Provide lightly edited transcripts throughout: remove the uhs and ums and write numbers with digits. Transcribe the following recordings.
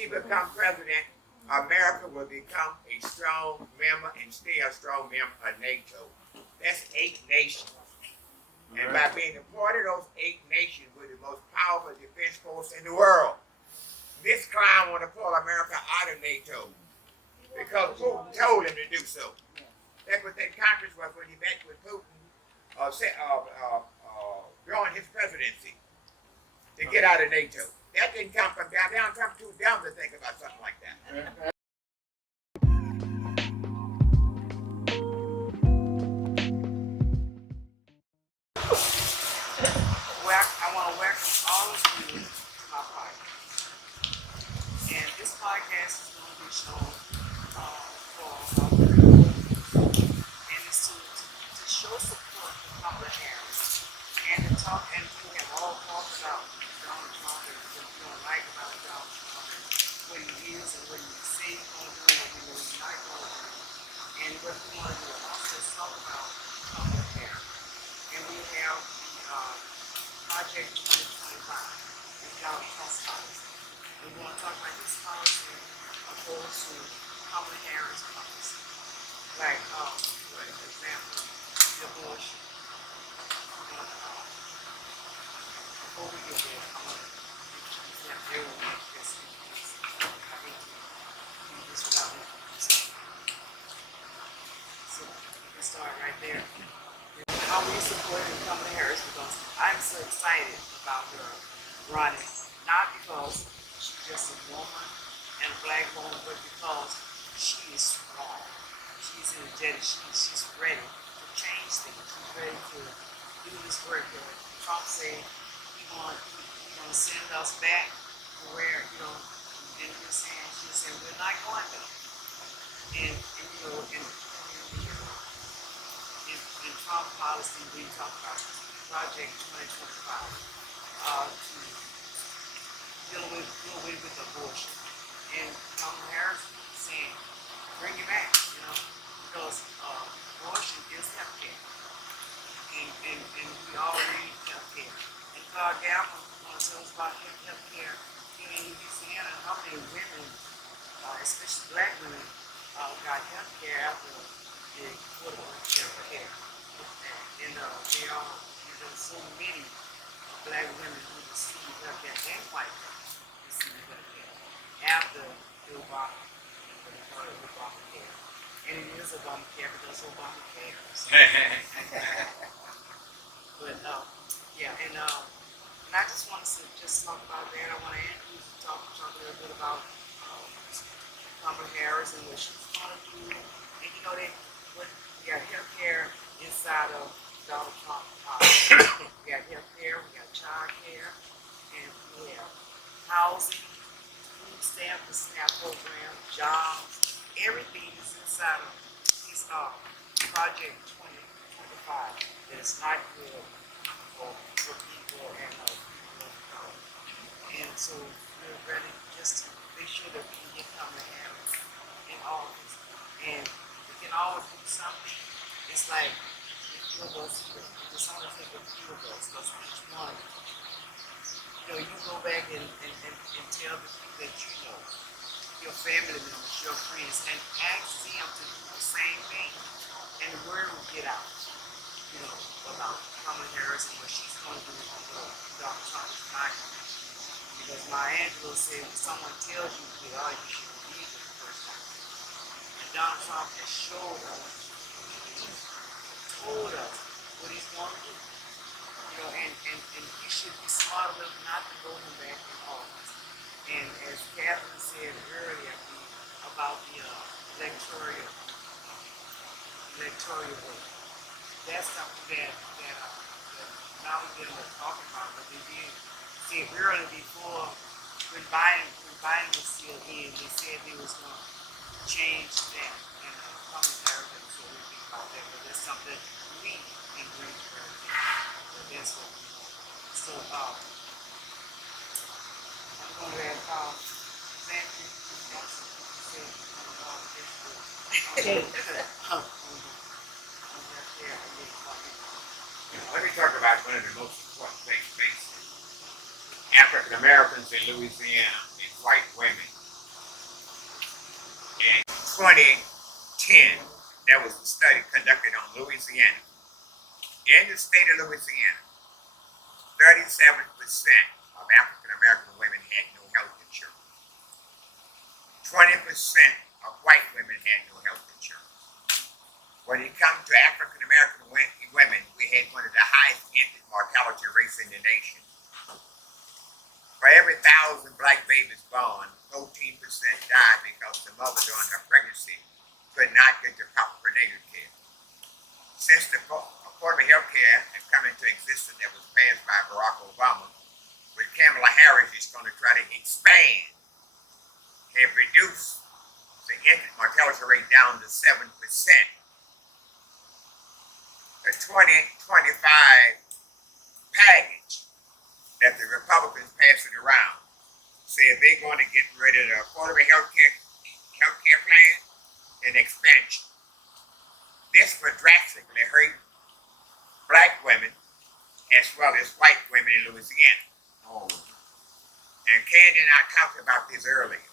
she becomes president, America will become a strong member and stay a strong member of NATO. That's 8 nations. And by being a part of those 8 nations, we're the most powerful defense force in the world. This clown want to pull America out of NATO because Putin told him to do so. That's what that conference was when he met with Putin during his presidency to get out of NATO. That didn't come from down. Donald Trump too dumb to think about something like that. I want to welcome all of you to my podcast. And this podcast is going to be shown for about 30 minutes. And it's to show support for Kamala Harris. And to talk, and we have all talked about Donald Trump and what we don't like about Donald Trump and what he is and what he say he's going to do and what we know he's not going to do. And what we want to do is also talk about Kamala Harris. And we have the Project 2025 is Donald Trump's policy. We want to talk about his policy opposed to Kamala Harris' policy. Like, for example, the abortion. Before we get there, I want to have everyone make this. I hate to do this without introducing. So we can start right there. How we supported Kamala Harris because I'm so excited about her running. Not because she's just a woman and a black woman, but because she is strong. She's energetic. She's ready to change things. She's ready to do this work that Trump said he's going to send us back to where, and she's saying we're not going there. And in Trump policy, we talk about Project 2025 to deal with abortion. And Kamala Harris saying, bring it back, because abortion is health care. And we all need health care. And Clark Gable wants to tell us about health care here in Louisiana. How many women, especially black women, got health care after the Affordable Care. And there's so many black women who receive health care and white women receive health care after the Obamacare. And it is Obamacare because Obama cares. But and I just want to just talk about that. I want to talk a little bit about Kamala Harris and what she's going to do. And we got health care inside of Donald Trump. We got health care, we got child care, and we have housing, food stamp, the SNAP program, jobs. Everything is inside of this Project 2025 that is not good for people and people of color. And so we're ready just to make sure that we can get Kamala Harris in office. And we can all do something. It's like the few of us, it's only take a few of us, because each one, you go back and tell the people that you know, your family members, your friends, and ask them to do the same thing. And the word will get out, about Kamala Harris and what she's going to do with Donald Trump is not going to do. Because Maya Angelou said, when someone tells you to get out, you should believe it the first time. And Donald Trump has showed us, told us what he's going to do. And he should be smart enough not to go him back in office. And as Catherine said earlier about the electoral vote, that's something that now we're talking about, but they did say earlier before when Biden was still in, they said they was going to change that. And Kamala Harris didn't say anything about that, but that's something we in Greensboro did. But that's what we want. So I'm going to have Sandy Johnson say Let me talk about one of the most important things facing African Americans in Louisiana is white women. 2010, there was a study conducted on Louisiana. In the state of Louisiana, 37% of African American women had no health insurance. 20% of white women had no health insurance. When it comes to African American women, we had one of the highest infant mortality rates in the nation. For every 1,000 black babies born, 14% died because the mother during her pregnancy could not get the proper prenatal care. Since the Affordable Health Care has come into existence that was passed by Barack Obama, with Kamala Harris is going to try to expand and reduce the infant mortality rate down to 7%. The 2025 package that the Republicans passing around said they're going to get rid of the Affordable Health Care plan and expansion. This would drastically hurt black women as well as white women in Louisiana. And Candy and I talked about this earlier.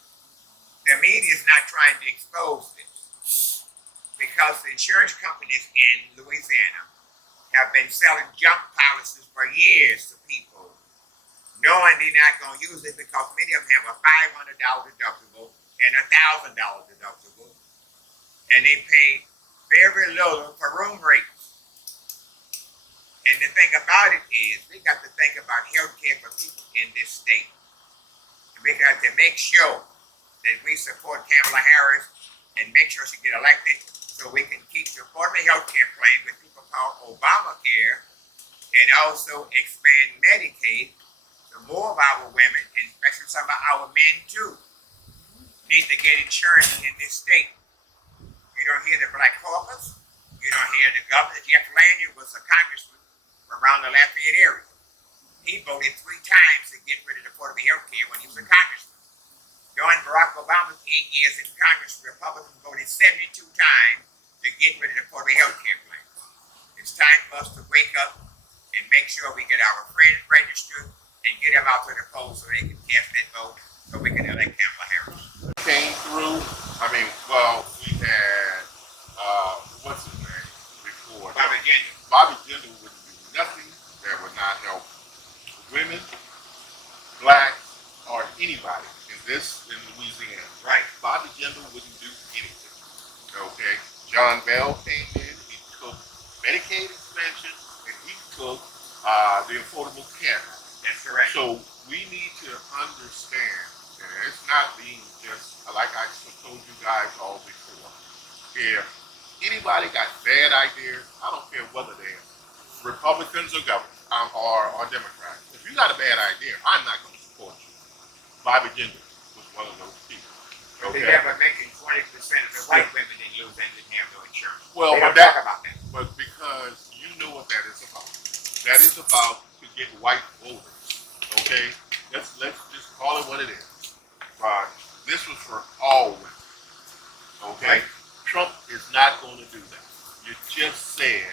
The media is not trying to expose this because the insurance companies in Louisiana have been selling junk policies for years to people, knowing they're not going to use it because many of them have a $500 deductible and a $1,000 deductible, and they pay very little for room rates. And the thing about it is, we got to think about health care for people in this state. And we got to make sure that we support Kamala Harris and make sure she get elected so we can keep the affordable health care plan, which people call Obamacare, and also expand Medicaid to more of our women, and especially some of our men too, need to get insurance in this state. You don't hear the Black Caucus, you don't hear the governor. Jeff Lanier was a congressman around the Lafayette area. He voted 3 times to get rid of the affordable health care when he was a congressman. During Barack Obama's 8 years in Congress, Republicans voted 72 times to get rid of the affordable health care plan. It's time for us to wake up and make sure we get our friends registered and get them out to the polls so they can cast that vote so we can elect Kamala Harris. Came through. I mean, well, we had what's his name before? Bobby Jindal. Bobby Jindal wouldn't do nothing that would not help women, blacks, or anybody in Louisiana. Right. Bobby Jindal wouldn't do anything. Okay. John Bell came in. He took Medicaid expansion and he took the Affordable Care Act. That's correct. So we need to understand, and it's not being just like I told you guys all before. If anybody got bad ideas, I don't care whether they're Republicans or Democrats. If you got a bad idea, I'm not going to support you. Bobby Jindal was one of those people. They never making 20% of the white women in Louisiana didn't have no insurance. Well, they don't talk about that. But because you know what that is about. That is about to get white voters. Okay? Let's just call it what it is. But this was for all women. Okay? Right. Trump is not going to do that. You just said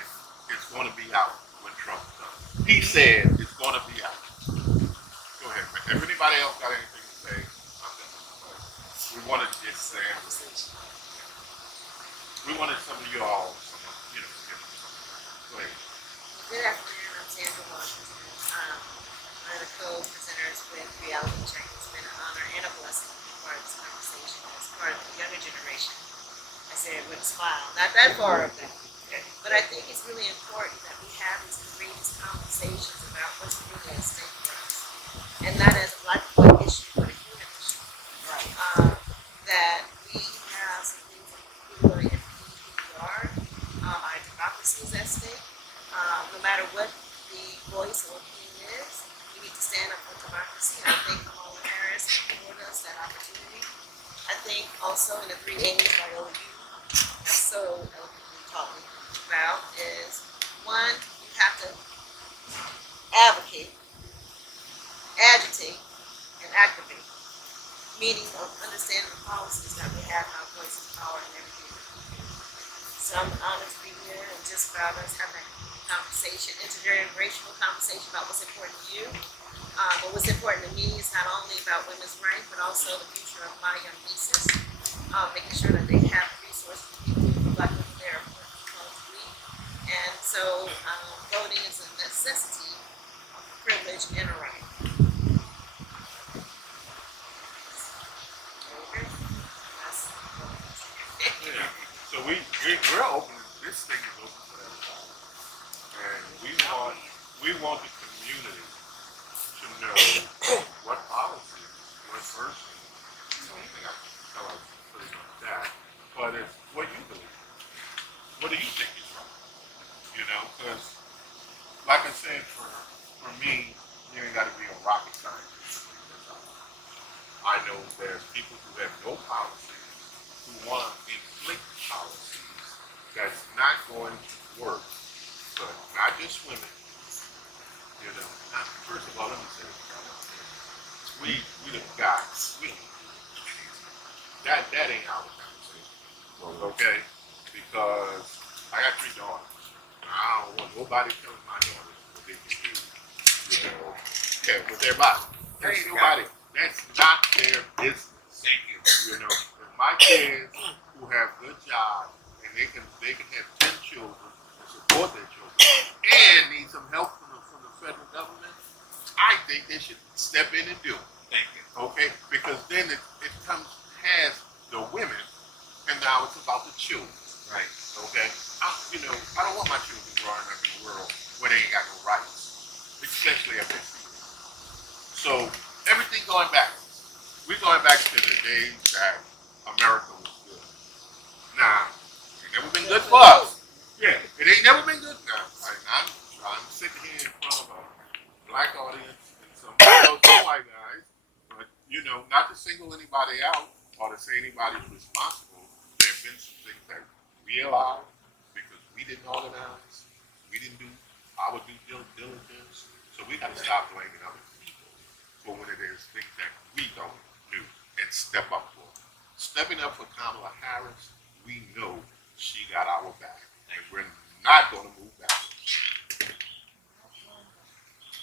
it's going to be out when Trump does. He said it's going to be out. Go ahead, man. If anybody else got anything to say, I'm done. We wanted to just say, we wanted some of you all, give them something. Go ahead. Good afternoon, I'm Sandra Washington. One of the co-presenters with Reality Check. It's been an honor and a blessing to be part of this conversation as part of the younger generation. I say it with a smile, not that far of that. But I think it's really important that we have these courageous conversations about what's really at stake for us. And not as a black and white issue, but a human issue. Right. That we have some things that really impede who we are. Our democracy is at stake. No matter what the voice or opinion is, we need to stand up for democracy. I think Kamala Harris afforded us that opportunity. I think also in the 3 A's Viola U has so eloquently taught me about is, one, you have to advocate, agitate, and activate. Meaning of understanding the policies that we have in our places of power and everything. So I'm honored to be here and just about us having a conversation, intergenerational conversation about what's important to you. But what's important to me is not only about women's rights, but also the future of my young nieces making sure that they have resources to be for Black women there once a week. And so voting is a necessity, a privilege, and a right. Okay? Yeah. So we're open. This thing is open for everybody, and we want the community to know what policy, what person. You know, I think I can tell us pretty much that. But it's what you believe. What do you think is right? You know, because like I said, for me, you ain't got to be a rocket scientist to figure this out. I know there's people who have no policies who want to inflict policies that's not going to work for not just women. You know, not, first of all, let me say this. We the guys, we don't do that. That ain't our conversation. Okay? Because I got 3 daughters. I don't want nobody telling my daughters what they can do, you know, with their body. There ain't nobody. That's not their business. Thank you. You know, if my kids who have good jobs and they can have 10 children and support their children and need some help from the federal government, I think they should step in and do it. Thank you. Okay? Because then it comes past the women and now it's about the children. Right. Okay? I don't want my children growing up in a world where they ain't got no rights, especially if they're female. So everything going back. We're going back to the days that America was good. Now, it ain't never been good for us. Yeah, it ain't never been good now. I'm sitting here in front of a black audience and some white guys, but you know, not to single anybody out or to say anybody's responsible. There have been some things that we allowed because we didn't organize, we didn't do our due diligence, so we got to stop blaming other people for when it is things that we don't do and step up for. Stepping up for Kamala Harris, we know she got our back, and we're not going to move back.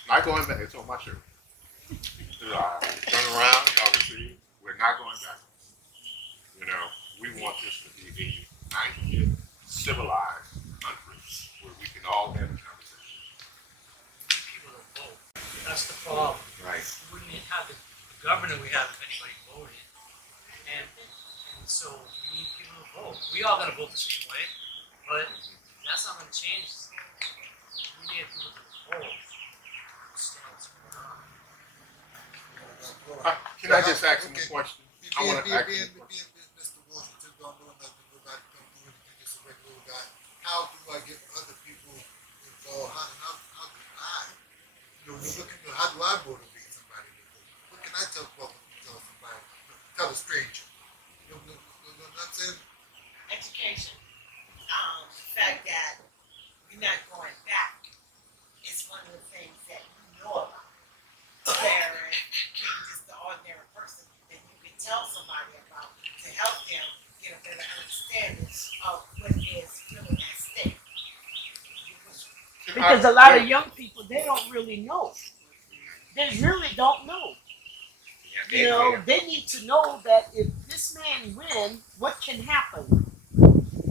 Not going back. It's on my shirt. Turn around, y'all can see. We're not going back. You know, we want this to be a united, civilized country where we can all have a conversation. We need people to vote. That's the problem. Right. We wouldn't have the governor we have if anybody voted. And so we need people to vote. We all gotta vote the same way, but that's not gonna change. We need people to vote. Understand what's going on. Can I just ask him a question? I want to ask him a question. Mr. Washington, don't know nothing, don't do anything, just a regular guy. How do I get other people involved? How do I? You know, you're looking at how do I motivate somebody to vote? What can I tell somebody? Tell a stranger. You know what I'm saying? Education. The fact that you're not going back is one of the things that you know about. Whereas being just the ordinary person that you can tell somebody about to help them get a better understanding of what is really at stake. Because a lot of young people, they don't really know. They really don't know. You know, they need to know that if this man wins, what can happen?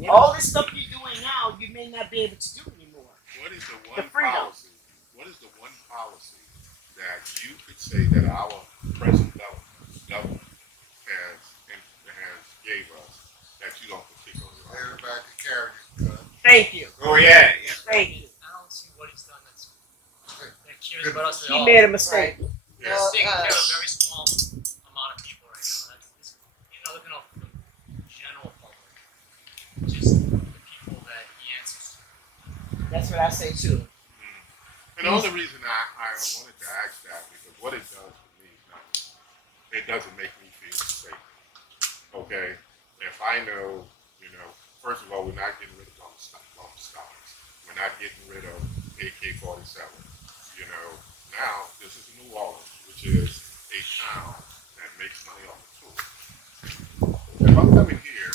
All this stuff you're doing now, you may not be able to do anymore. What is the The one freedom. policy? What is the one policy that you could say that our present government has gave us that you don't particularly like? Everybody can carry this gun. Thank you. Oh yeah. Thank you. I don't see what he's done that cares about us at He all. made a mistake. Yeah. He's taking care of a very small amount of people right now. You're not looking out for the general public, just the people that he answers to. That's what I say too. And the only reason I wanted to ask that because what it does for me is nothing. It doesn't make me feel safe. Okay? If I know, first of all, we're not getting rid of bump stocks. We're not getting rid of AK-47. Now this is New Orleans, which is a town that makes money off of tourism. If I'm coming here,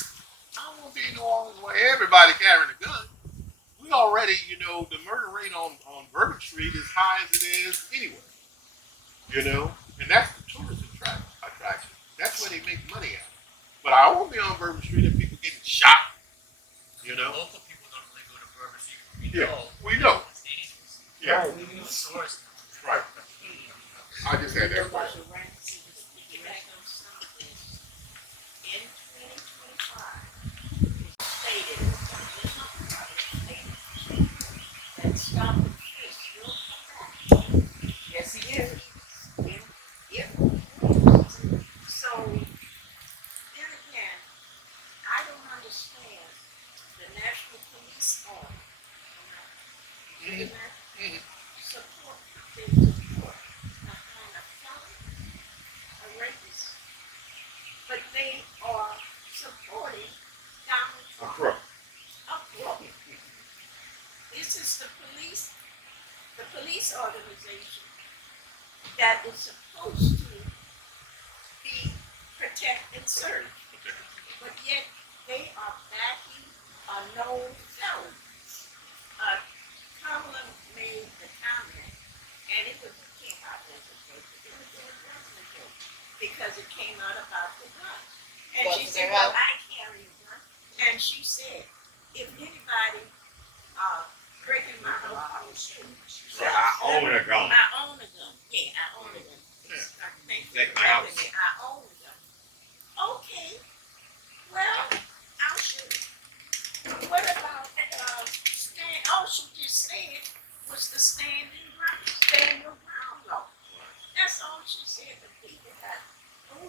I don't want to be in New Orleans where everybody carrying a gun. We already, the murder rate on Bourbon Street is high as it is anyway. And that's the tourism attraction. That's where they make money at. But I won't be on Bourbon Street and people getting shot. You know? Local people don't really go to Bourbon Street. We Yeah, know. we know. It's dangerous. Yeah, Right. We know the source. right. I just had that About question. the rank, so to speak, back on some of this. In 2025, it stated, that stop and frisk will come back. Yes, he is. If so, then again, I don't understand the National Police Order. Support, they support a felon, a rapist, but they are supporting Donald A Trump. crook. A crook. This is the police organization that is supposed to be protect and serve, but yet they are backing a known felon. Kamala made the comment, and it was came out as a joke, but it was a joke because it came out about the gun, and she said, "Well, I carry a gun," and she said, "If anybody breaking my house, I will shoot." She said, I own a gun. I own a gun. Yeah, I own a gun. I think Take my house. I own a gun. Okay. Well, I'll shoot. What about stand? All she just said was the stand your ground law. That's all she said. The people that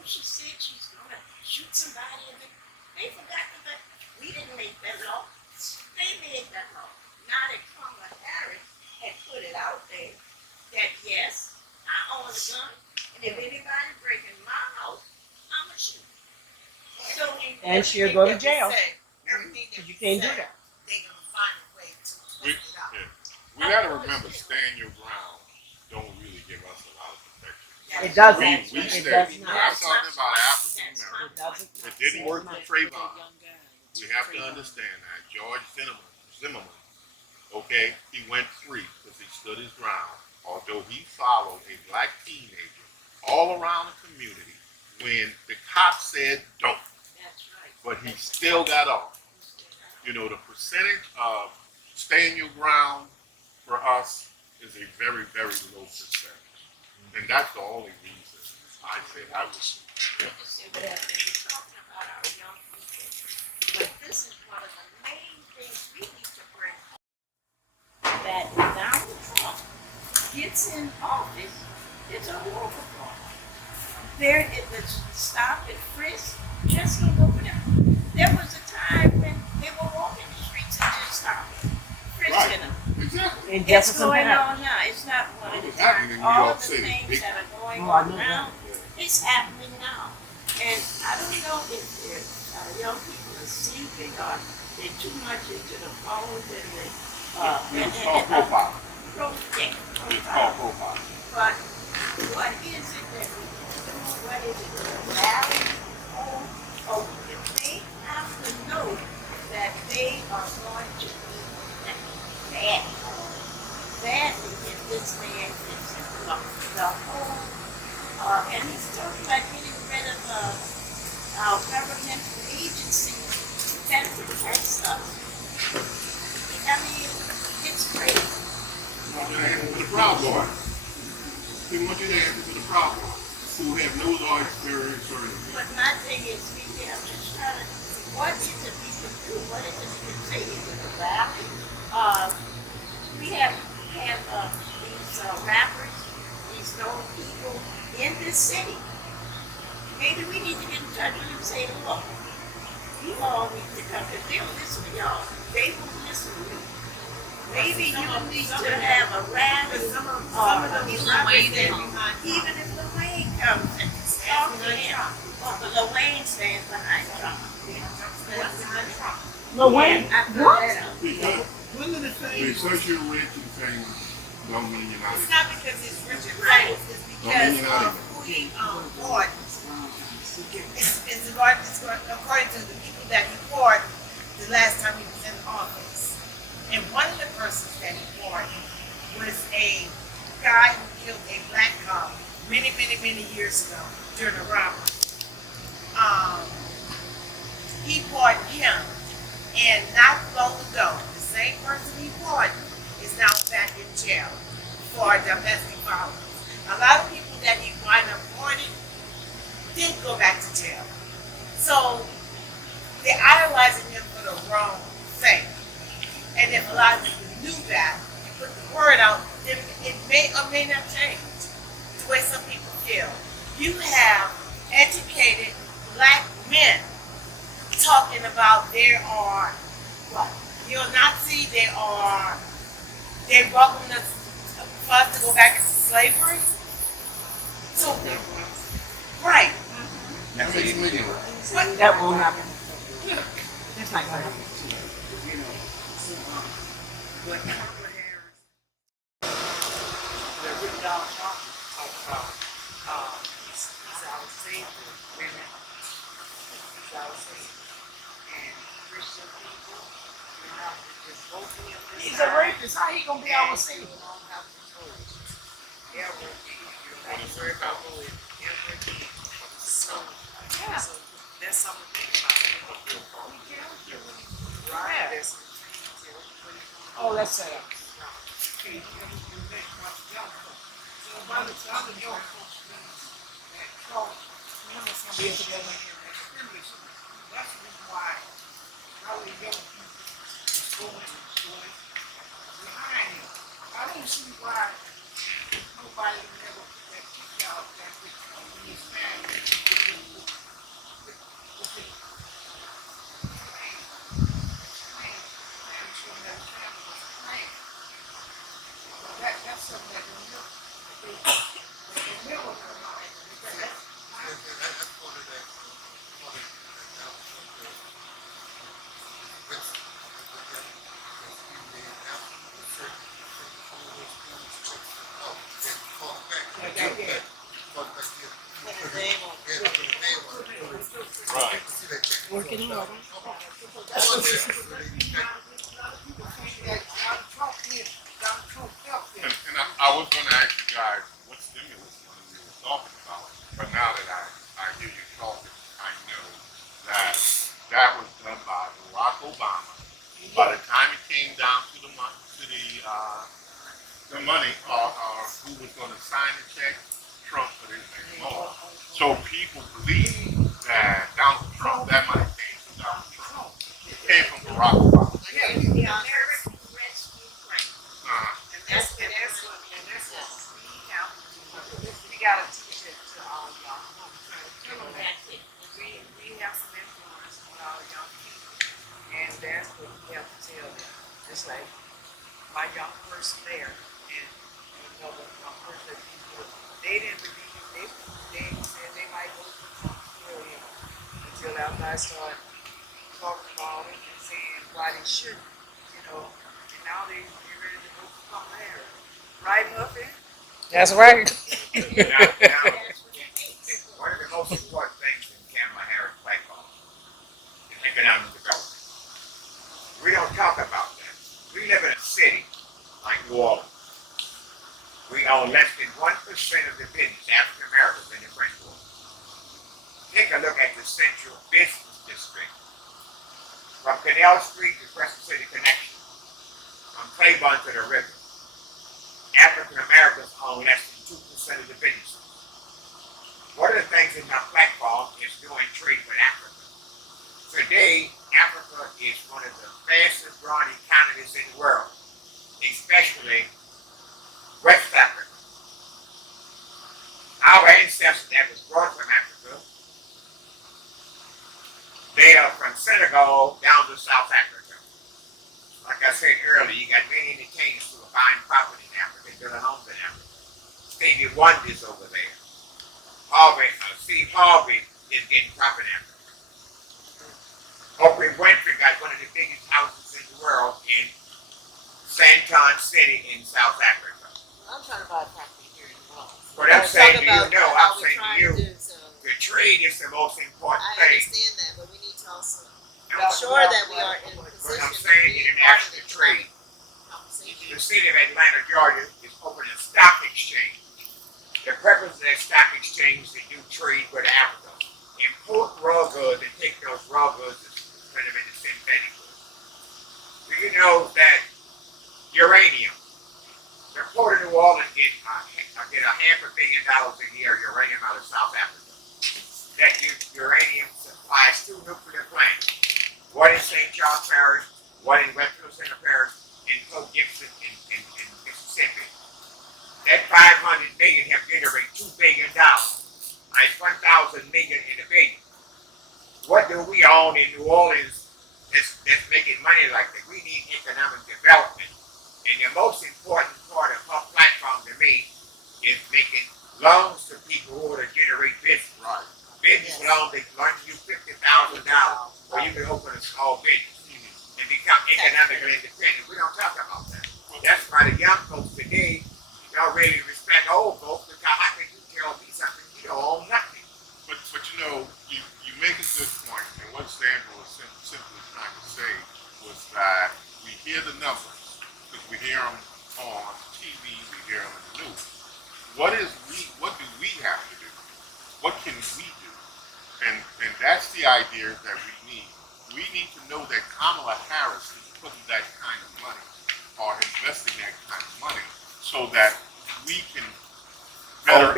she said she's gonna shoot somebody, and they forgot that we didn't make that law. They made that law. Now that Kamala Harris had put it out there that yes, I own a gun, and if anybody breaking my house, I'ma shoot. So And she'll go to jail. Everything that You can't do we say, that. they're gonna find a way to We, twist it out. yeah. We gotta remember, stand your ground don't really give us a lot of protection. It doesn't. We It said, does we not. have something about African It Americans. doesn't. It didn't work for Trayvon. We have to understand that. George Zimmerman, okay, he went free because he stood his ground. Although he followed a black teenager all around the community when the cops said don't, that's right. but he still got off. You know, the percentage of staying your ground for us is a very, very low percentage. And that's the only reason I say I was. We're talking about our young people, but this is one of the main things we need to bring home. That Donald Trump gets in office, it's a war for There is the stop and frisk just don't open up. There was a time when they were walking the streets and just stopping, frisking them. Exactly. In It's Jefferson going Parish. on now. It's not one of the It's happening in times. New All York the City. things that are going Oh, I on know now, it's happening now. And I don't know if young people are sleeping or they're too much into the phones and the It's called profile. project. It's called profile. But what is it that we can do? What is it to rally on? Oh, they have to know that they are going to be bad. Badly if this man gets the whole, and he's talking about getting rid of our governmental agencies that protects us. I mean, it's crazy. You want to answer for the Proud Boys. We want you to answer for the Proud Boys who have no law experience or anything. But my thing is, I'm just trying to, what is it we can do? What is it we can say? Is it a rally? We have these rappers, these known people in this city. Maybe we need to get in touch with them and say, look, you all need to come, because they'll listen to y'all. They won't listen to you. Maybe you need to have a rally. Some of them even if Lil Wayne comes and talk to him. But Lil Wayne stands behind Trump. Lil Wayne, what? Because One of the we things, search your rich and things don't mean you're not. It's not because it's Richard Price, it's because of who he pardons. It's according to the people that he pardoned the last time he was in office. And one of the persons that he pardoned was a guy who killed a black cop many years ago during a robbery. he pardoned him. And not long ago, the same person he pardoned is now back in jail for domestic violence. A lot of people that he wind up pardoning did go back to jail. So they're idolizing him for the wrong thing. And if a lot of people knew that and put the word out, then it may or may not change the way some people feel. You have educated black men talking about they are what? Neo-Nazi, they're welcoming us for us to go back into slavery. So, right. That's what you mean. What? That won't happen. That's not gonna happen. But Kamala Harris, the Rick Donald Trump talked about, he's our savior, women, he's our savior. And Christian people, you have to just vote for him. He's a rapist. How he gonna be our savior? You don't have to vote. Ever again. You don't have to worry about voting ever again. So that's something to think about. Right, that's something to think about. Oh, that's sad. I don't see why nobody never put that kick out that with his family. That's something that they never come out. That's part of that. Right. Working hard. And I was going to ask you guys what stimulus money you were talking about, but now that I hear you talking, I know that that was done by Barack Obama. By the time it came down to the money, who was going to sign the check, Trump put his name on. So people believe that Donald Trump, that money came from Donald Trump. It came from Barack Obama. We gotta teach it to our young people. We have some influence on our young people, and that's what we have to tell them. It's like my young person there, and another young person that they didn't believe they said they might go to Trump until after I started talking about it and saying why they shouldn't, and now they're ready to go to Kamala Harris. Right, Muffin? That's right. Now, one of the most important things in Kamala Harris' platform is economic development. We don't talk about that. We live in a city like New Orleans. We own less than 1% of the business African Americans in the French Quarter. Take a look at the Central Business District. From Canal Street to Crescent City Connection. From Claiborne to the river. African Americans own less than 2% of the businesses. One of the things in my platform is doing trade with Africa. Today, Africa is one of the fastest growing economies in the world, especially West Africa. Our ancestors that was brought from Africa, they are from Senegal down to South Africa. Like I said earlier, you got many entertainers who are buying property in Africa, building homes in Africa. Stevie Wonder's over there. Steve Harvey is getting property in Africa. Oprah Winfrey got one of the biggest houses in the world in Santon City in South Africa. I'm trying to buy a property here in New Orleans. What I'm saying to you, About no, how I'm we're saying to trying you, to do, so the trade is the most important I thing. understand that, but we need to also Now, make sure that we are in a What position I'm to saying, be international part of the trade. conversation. The city of Atlanta, Georgia is opening a stock exchange. The purpose of that stock exchange is to do trade with Africa. Import raw goods and take those raw raw goods and turn them into synthetic goods. Do you know that uranium, the Port of New Orleans get $500 million a year uranium out of South Africa. That uranium supplies 2 nuclear plants. One in St. Charles Parish, one in West Center Parish, and Pope Gibson in Mississippi. That 500 million have generated $2 billion. It's 1,000 million in a billion. What do we own in New Orleans that's making money like that? We need economic development. And the most important part of her platform to me is making loans to people who want to generate business. Right. Business loans, they loan you $50,000 so you can open a small business and become economically independent. We don't talk about that. That's why the young folks today don't really respect old folks, because how can you tell me something you don't own nothing? But you know, you make a good point, and what Sandra was simply trying to say was that we hear the numbers, because we hear them on TV, we hear them in the news. What do we have to do? What can we do? And that's the idea that we need. We need to know that Kamala Harris is putting that kind of money or investing that kind of money so that we can better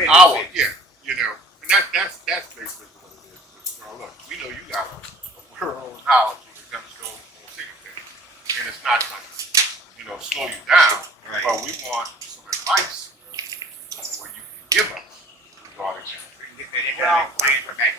and that's basically what it is. So look, we know you got a world of knowledge when it comes to on single thing, and it's not going to slow you down. Right. But we want some advice on what you can give us regarding that. We can get that economic plan for back